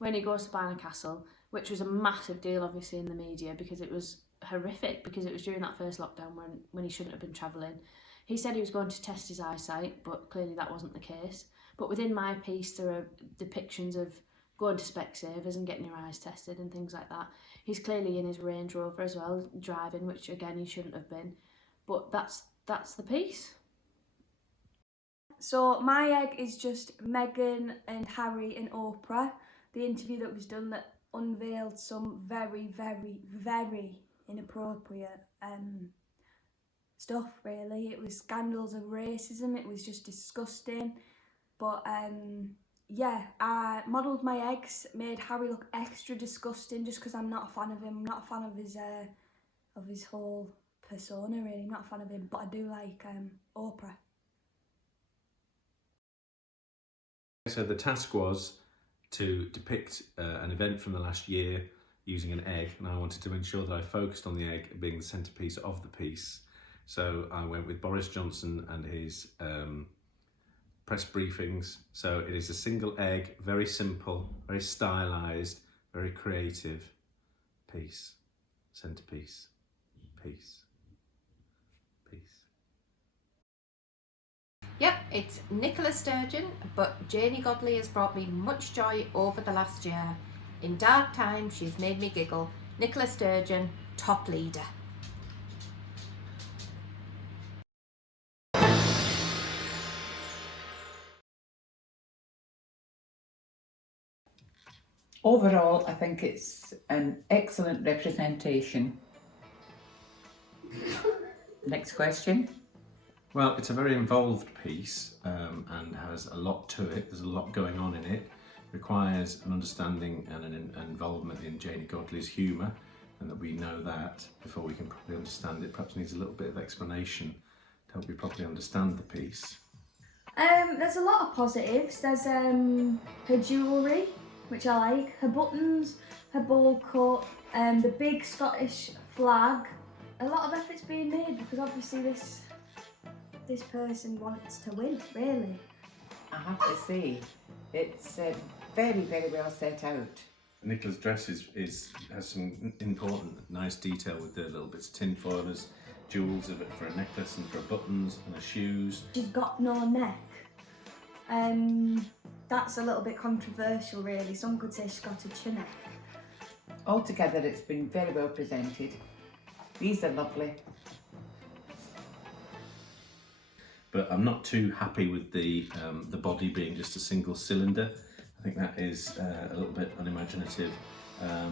when he goes to Barnard Castle, which was a massive deal obviously in the media because it was horrific, because it was during that first lockdown when he shouldn't have been travelling. He said he was going to test his eyesight, but clearly that wasn't the case. But within my piece there are depictions of going to Specsavers and getting your eyes tested and things like that. He's clearly in his Range Rover as well, driving, which again he shouldn't have been. But that's the piece. So my egg is just Meghan and Harry and Oprah. The interview that was done that unveiled some very, very, very inappropriate stuff, really. It was scandals of racism. It was just disgusting. But yeah, I modelled my eggs, made Harry look extra disgusting just because I'm not a fan of him. I'm not a fan of his whole persona, really. I'm not a fan of him, but I do like Oprah. So the task was to depict an event from the last year using an egg, and I wanted to ensure that I focused on the egg being the centrepiece of the piece. So I went with Boris Johnson and his press briefings. So it is a single egg, very simple, very stylised, very creative piece, centrepiece, piece, piece. Yep, it's Nicola Sturgeon, but Janie Godley has brought me much joy over the last year. In dark times, she's made me giggle. Nicola Sturgeon, top leader. Overall, I think it's an excellent representation. Next question. Well, it's a very involved piece and has a lot to it. There's a lot going on in it. Requires an understanding and an involvement in Janie Godley's humour, and that we know that before we can properly understand it. Perhaps needs a little bit of explanation to help you properly understand the piece. There's a lot of positives. There's her jewellery, which I like, her buttons, her bowl cut, the big Scottish flag. A lot of effort's being made because obviously this person wants to win, really. I have to say, it's very, very well set out. Nicola's dress has some important, nice detail with the little bits of tin foil as jewels of it for a necklace and for her buttons and her shoes. She's got no neck. That's a little bit controversial, really. Some could say she's got a chin-neck. Altogether, it's been very well presented. These are lovely. But I'm not too happy with the body being just a single cylinder. I think that is a little bit unimaginative. I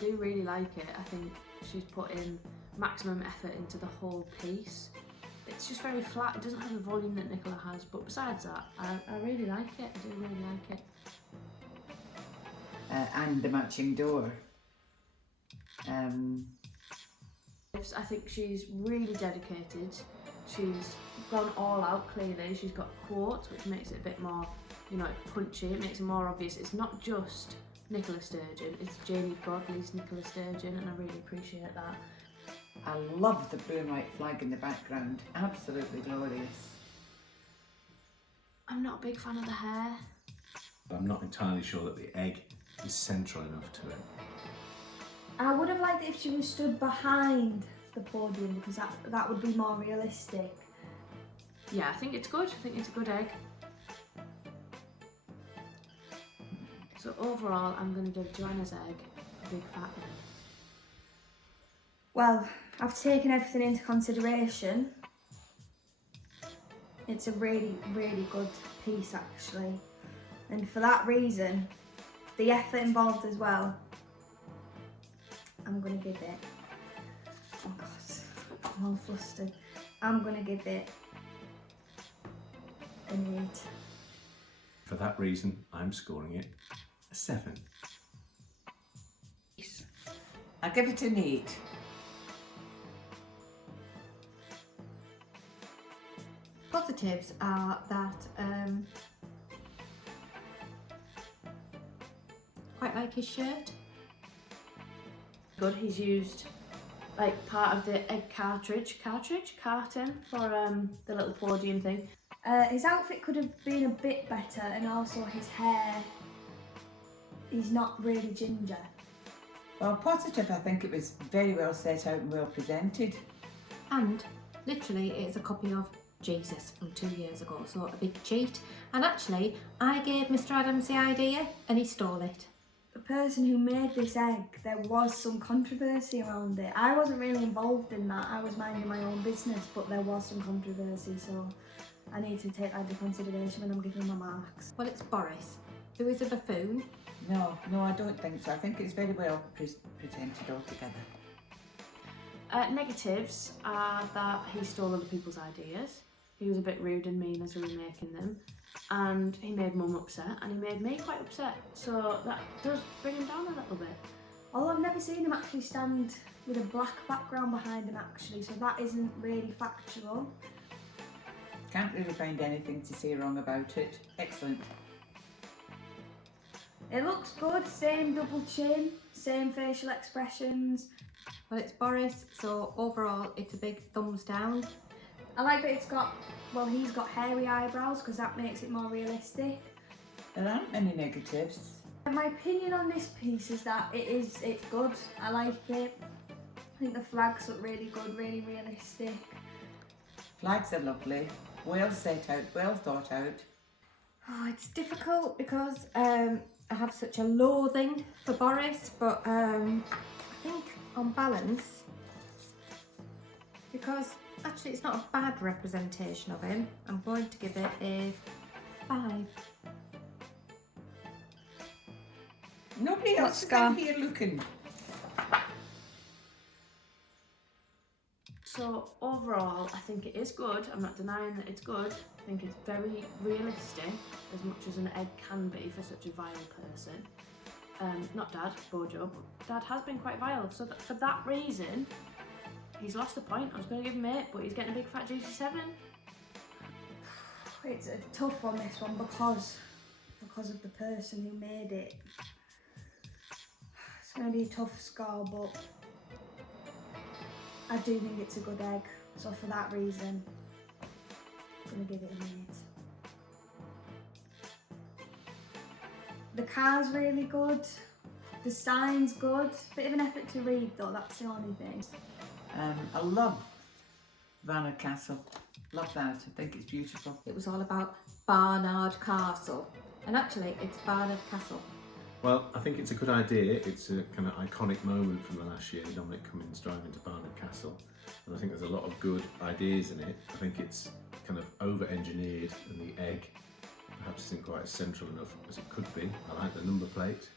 do really like it. I think she's put in maximum effort into the whole piece. It's just very flat. It doesn't have the volume that Nicola has, but besides that, I really like it. I do really like it. And the matching door. I think she's really dedicated. She's gone all out, clearly. She's got quotes, which makes it a bit more, punchy. It makes it more obvious. It's not just Nicola Sturgeon, it's Janie Godley's Nicola Sturgeon, and I really appreciate that. I love the blue and white flag in the background. Absolutely glorious. I'm not a big fan of the hair. I'm not entirely sure that the egg is central enough to it. I would have liked it if she was stood behind the podium because that would be more realistic. Yeah, I think it's good. I think it's a good egg. So overall, I'm going to give Joanna's egg a big fat egg. Well, I've taken everything into consideration. It's a really, really good piece, actually. And for that reason, the effort involved as well, I'm going to give it, oh God, I'm all flustered. I'm going to give it an 8. For that reason, I'm scoring it a 7. I give it an 8. Positives are that quite like his shirt. Good, he's used like part of the egg carton for the little podium thing. His outfit could have been a bit better, and also his hair he's not really ginger. Well, positive, I think it was very well set out and well presented. And literally it's a copy of Jesus from 2 years ago, so a big cheat. And actually, I gave Mr. Adams the idea and he stole it. The person who made this egg, there was some controversy around it. I wasn't really involved in that, I was minding my own business, but there was some controversy, so I need to take that into consideration when I'm giving my marks. Well, it's Boris, who is a buffoon. No, I don't think so. I think it's very well presented altogether. Negatives are that he stole other people's ideas. He was a bit rude and mean as we were making them, and he made Mum upset, and he made me quite upset. So that does bring him down a little bit. Although I've never seen him actually stand with a black background behind him actually, so that isn't really factual. Can't really find anything to say wrong about it. Excellent. It looks good, same double chin, same facial expressions. Well, it's Boris, so overall it's a big thumbs down. I like that it's got, well, he's got hairy eyebrows because that makes it more realistic. There aren't many negatives. My opinion on this piece is that it's good. I like it. I think the flags look really good, really realistic. Flags are lovely, well set out, well thought out. Oh, it's difficult because I have such a loathing for Boris, but I think on balance, because actually it's not a bad representation of him, I'm going to give it a 5. Nobody else is in here looking. So overall, I think it is good. I'm not denying that it's good. I think it's very realistic, as much as an egg can be for such a vile person. Not Dad, Bojo, but Dad has been quite vile. So for that reason, he's lost a point. I was going to give him 8, but he's getting a big fat juicy 7. It's a tough one, this one, because of the person who made it. It's going to be a tough score, but I do think it's a good egg. So for that reason, I'm going to give it an 8. The car's really good. The sign's good. Bit of an effort to read though, that's the only thing. I love Barnard Castle. Love that. I think it's beautiful. It was all about Barnard Castle, and actually it's Barnard Castle. Well, I think it's a good idea. It's a kind of iconic moment from the last year, Dominic Cummings driving to Barnard Castle. And I think there's a lot of good ideas in it. I think it's kind of over-engineered, and the egg perhaps isn't quite as central enough as it could be. I like the number plate.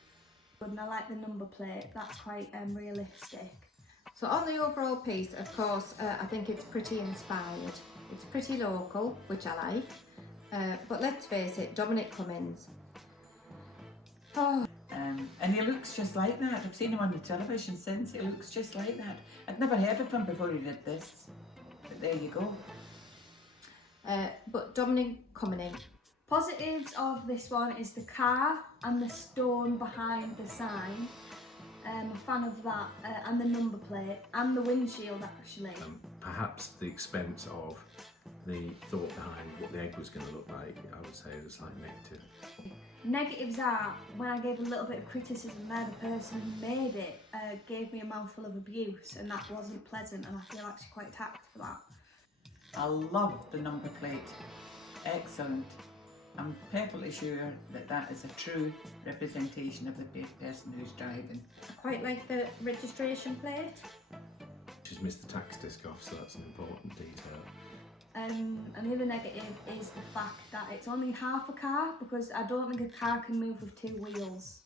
And I like the number plate, that's quite realistic. So on the overall piece, of course, I think it's pretty inspired. It's pretty local, which I like. But let's face it, Dominic Cummings. Oh. And he looks just like that. I've seen him on the television since. He looks just like that. I'd never heard of him before he did this. But there you go. But Dominic Cummings. Positives of this one is the car and the stone behind the sign. I'm a fan of that, and the number plate and the windshield actually. Perhaps the expense of the thought behind what the egg was going to look like, I would say, is a slight negative. Negatives are, when I gave a little bit of criticism there, the person who made it gave me a mouthful of abuse, and that wasn't pleasant, and I feel actually quite attacked for that. I love the number plate. Excellent. I'm perfectly sure that that is a true representation of the person who's driving. I quite like the registration plate. She's missed the tax disc off, so that's an important detail. And the other negative is the fact that it's only half a car, because I don't think a car can move with 2 wheels.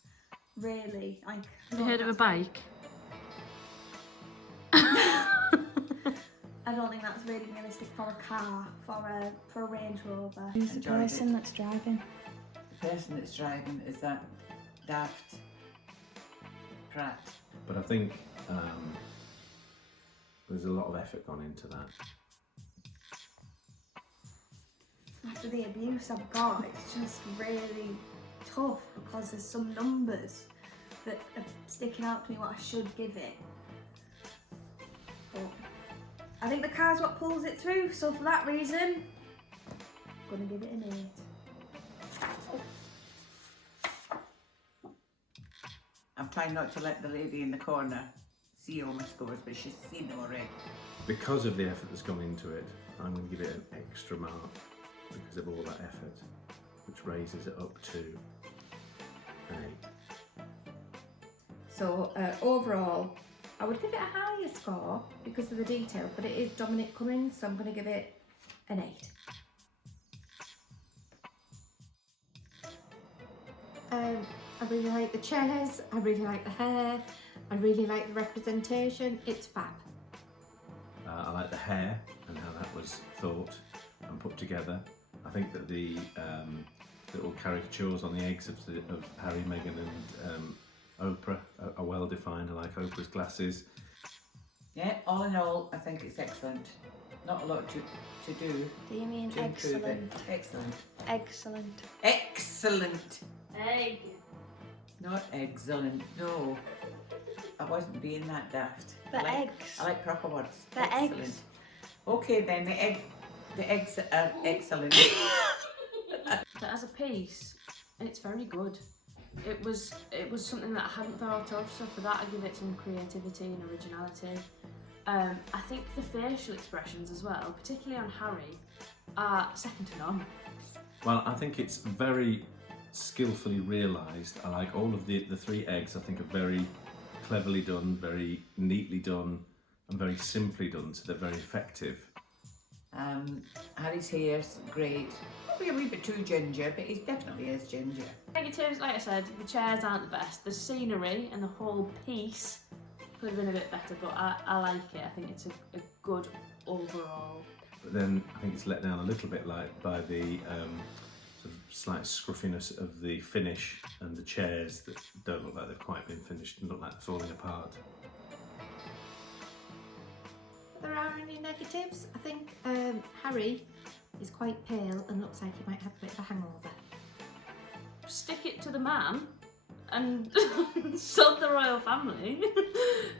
Really, like. Have you heard of a bike? I don't think that's really realistic for a car, for a Range Rover. Who's the Enjoyed person it. that's driving? The person that's driving is that daft Pratt. But I think there's a lot of effort gone into that. After the abuse I've got, it's just really tough because there's some numbers that are sticking out to me what I should give it. But I think the car's what pulls it through, so for that reason, I'm gonna give it an 8. I'm trying not to let the lady in the corner see all my scores, but she's seen them already. Because of the effort that's gone into it, I'm going to give it an extra mark because of all that effort, which raises it up to an 8. So overall, I would give it a higher score because of the detail, but it is Dominic Cummings, so I'm going to give it an 8. I really like the chairs, I really like the hair, I really like the representation, it's fab. I like the hair and how that was thought and put together. I think that the little caricatures on the eggs of Harry, Meghan and Oprah are well defined. I like Oprah's glasses. Yeah, all in all, I think it's excellent. Not a lot to do Do you mean to improve it. excellent? Excellent. Excellent. Excellent. Egg. Not excellent, no. I wasn't being that daft. The I like, eggs. I like proper words. The Excellent. eggs. Okay then, the eggs are excellent. But as a piece, it's very good. It was something that I hadn't thought of, so for that I give it some creativity and originality. I think the facial expressions as well, particularly on Harry, are second to none. Well, I think it's very skillfully realised. I like all of the 3 eggs. I think are very cleverly done, very neatly done, and very simply done, so they're very effective. Harry's hair's great. Probably a wee bit too ginger, but he definitely is ginger. Negatives, like I said, the chairs aren't the best. The scenery and the whole piece could have been a bit better, but I like it. I think it's a good overall. But then I think it's let down a little bit by the sort of slight scruffiness of the finish and the chairs that don't look like they've quite been finished and look like they're falling apart. If there are any negatives, I think Harry is quite pale and looks like he might have a bit of a hangover. Stick it to the man and sod the royal family.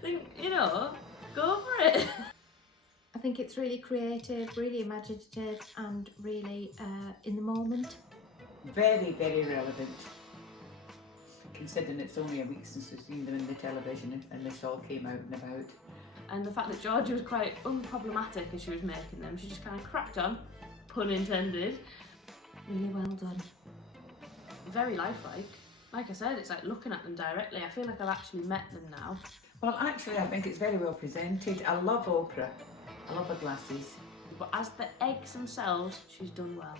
Think, go for it. I think it's really creative, really imaginative and really in the moment. Very, very relevant. Considering it's only a week since we've seen them in the television and this all came out and about. And the fact that Georgia was quite unproblematic as she was making them, she just kind of cracked on, pun intended. Really well done. Very lifelike. Like I said, it's like looking at them directly. I feel like I've actually met them now. Well, actually, I think it's very well presented. I love Oprah. I love her glasses. But as the eggs themselves, she's done well.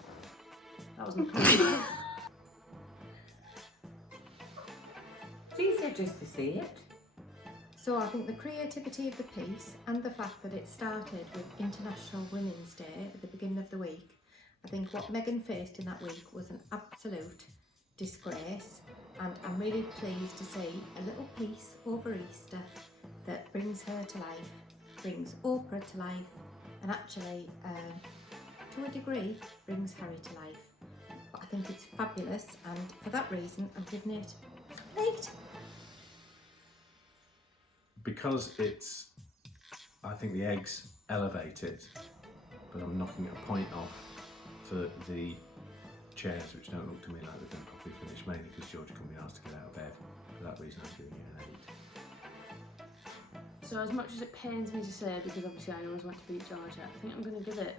That wasn't pun. It's easier just to say it. So I think the creativity of the piece and the fact that it started with International Women's Day at the beginning of the week, I think what Meghan faced in that week was an absolute disgrace, and I'm really pleased to see a little piece over Easter that brings her to life, brings Oprah to life, and actually, to a degree, brings Harry to life. But I think it's fabulous, and for that reason, I'm giving it an 8. Because I think the eggs elevate it, but I'm knocking a point off for the chairs, which don't look to me like they've been properly finished, mainly because Georgia couldn't be asked to get out of bed. For that reason, I'm giving it an 8. So as much as it pains me to say, because obviously I always want to beat Georgia, I think I'm going to give it